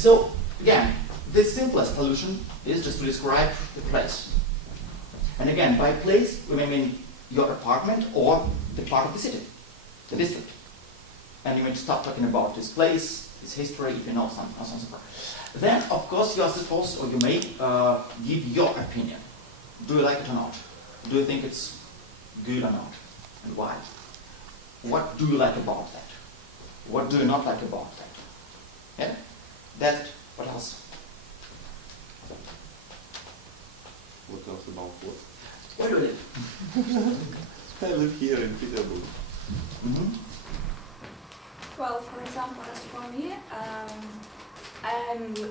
So again, the simplest solution is just to describe the place. And again, by place, we may mean your apartment or the part of the city, the district. And you may start talking about this place, its history, if you know something, or something. Then, of course, you are supposed, or you may give your opinion. Do you like it or not? Do you think it's good or not? And why? What do you like about that? What do you not like about that? Yeah? That, what else? What else about what? Where do you live? I live here in Petersburg. Mm-hmm. Well, for example, as for me,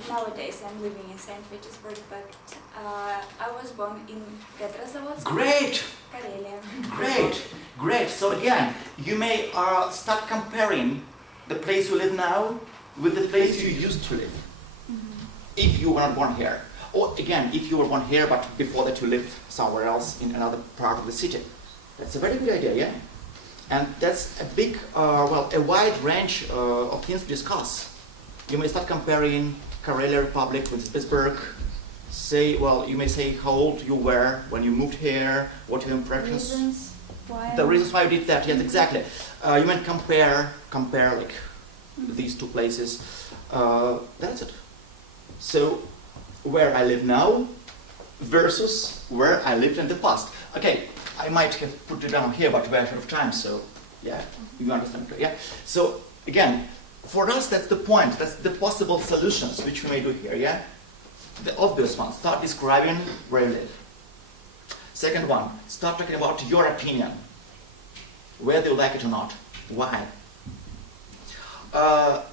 nowadays I'm living in St. Petersburg, but I was born in Petrozavodsk, Great! Karelia. Great! Great! So again, you may start comparing the place you live now with the place you used to live. If you were not born here. Or again, if you were born here, but before that you lived somewhere else in another part of the city. That's a very good idea, yeah? And that's a big, a wide range of things to discuss. You may start comparing Karelia Republic with Pittsburgh. Say, well, you may say how old you were when you moved here, what your impressions. Reasons why. The reasons why you did that, yes, exactly. You may compare like these two places. That's it. So, where I live now versus where I lived in the past. Okay, I might have put it down here, but we're out of time, so yeah, you understand, yeah? So again, for us, that's the point. That's the possible solutions which we may do here, yeah? The obvious one, start describing where you live. Second one, start talking about your opinion. Whether you like it or not. Why?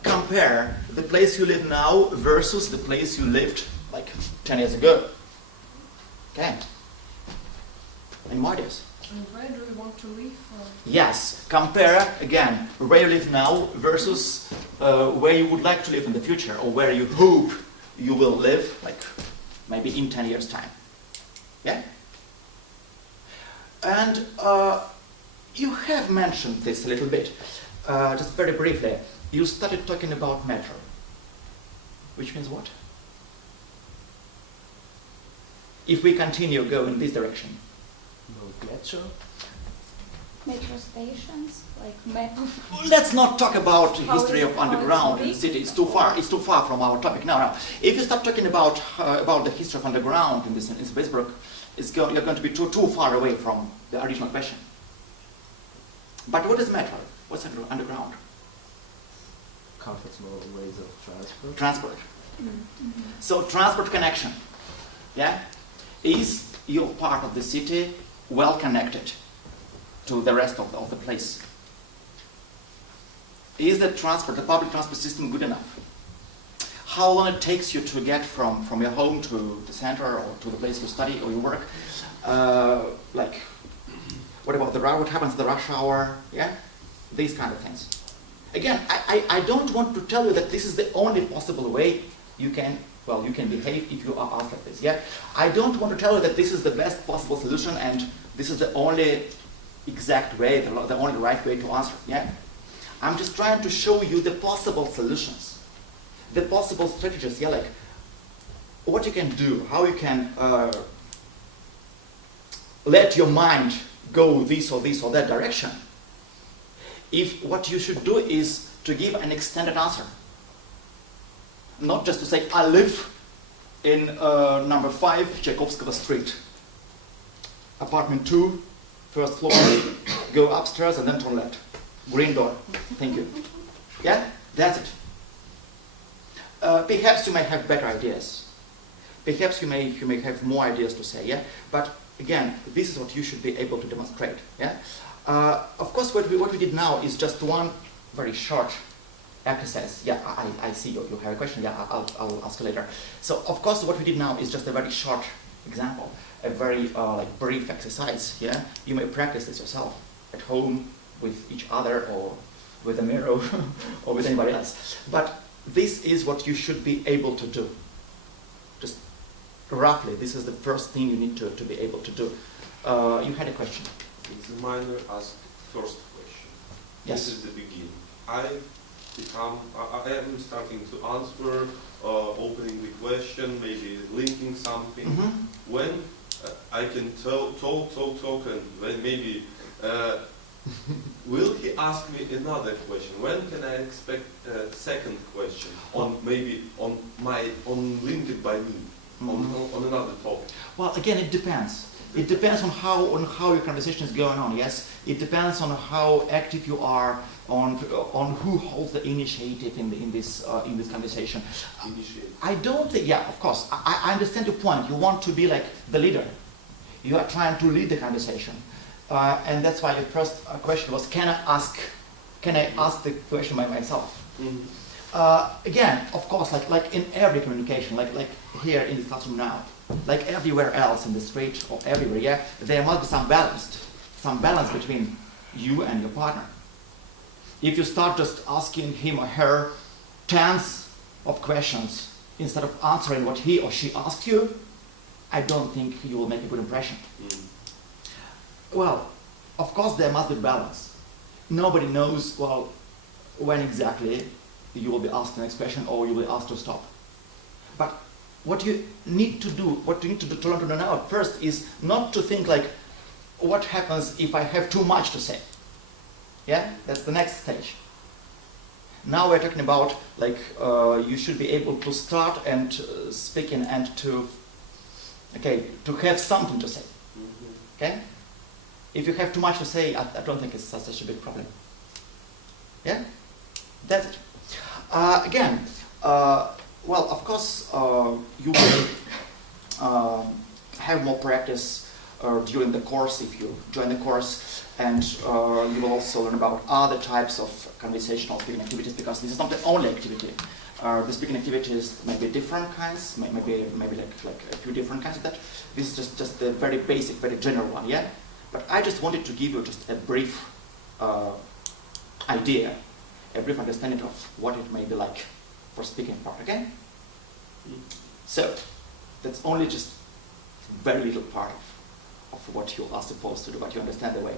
Compare the place you live now versus the place you lived like 10 years ago. Okay. Any more ideas? And where do you want to live? Yes, compare again where you live now versus where you would like to live in the future, or where you hope you will live, like maybe in 10 years' time. Yeah? And you have mentioned this a little bit, just very briefly. You started talking about metro, which means what? If we continue going in this direction. Metro? Metro stations, like map of... Let's not talk about How history is- of how underground in it's the city. It's too far. It's too far from our topic. No. If you start talking about the history of underground in Pittsburgh, you're going to be too far away from the original question. But what is metro? What's underground? Comfortable ways of transport. Transport. So transport connection, yeah, is your part of the city well connected to the rest of the place? Is the public transport system good enough? How long it takes you to get from your home to the center or to the place you study or you work? Like, what about what happens at the rush hour? Yeah, these kind of things. Again, I don't want to tell you that this is the only possible way you can behave if you are asked like this. Yeah, I don't want to tell you that this is the best possible solution and this is the only exact way, the only right way to answer. Yeah, I'm just trying to show you the possible solutions, the possible strategies. Yeah, like what you can do, how you can let your mind go this or that direction. If what you should do is to give an extended answer. Not just to say, I live in number 5 Tchaikovsky Street. Apartment 2, first floor, go upstairs and then turn left. Green door, thank you. Yeah, that's it. Perhaps you may have better ideas. Perhaps you may have more ideas to say, yeah? But again, this is what you should be able to demonstrate, yeah? Of course, what we did now is just one very short exercise. Yeah, I see you have a question. Yeah, I'll ask you later. So, of course, what we did now is just a very short example, a very brief exercise. Yeah, you may practice this yourself at home with each other or with a mirror or with anybody else. But this is what you should be able to do. Just roughly, this is the first thing you need to be able to do. You had a question. Examiner asked first question. Yes. This is the beginning. I become, I am starting to answer, opening the question, maybe linking something. When I can talk, and then maybe will he ask me another question? When can I expect a second question on maybe on linked by me on another topic? Well, again, it depends. It depends on how your conversation is going on. Yes, it depends on how active you are, on who holds the initiative in this conversation. Initiate. I don't think. Yeah, of course. I understand your point. You want to be like the leader. You are trying to lead the conversation, and that's why your first question was, can I ask the question by myself? Again, of course, like in every communication, like here in the classroom now, like everywhere else in the street or everywhere, yeah, there must be some balance between you and your partner. If you start just asking him or her tens of questions instead of answering what he or she asked you, I don't think you will make a good impression. Well, of course there must be balance. Nobody knows, well, when exactly you will be asked the next question or you will be asked to stop. But what you need to do, to learn to do now first is not to think like, what happens if I have too much to say? Yeah, that's the next stage. Now we're talking about like you should be able to start and speaking and to have something to say. Okay? If you have too much to say, I don't think it's such a big problem. Yeah? That's it. Again, well, of course, you will have more practice during the course if you join the course, and you will also learn about other types of conversational speaking activities, because this is not the only activity. The speaking activities may be different kinds, maybe like a few different kinds of that. This is just the very basic, very general one, yeah? But I just wanted to give you just a brief idea, a brief understanding of what it may be like for speaking part, okay? So, that's only just very little part of what you are supposed to do, but you understand the way.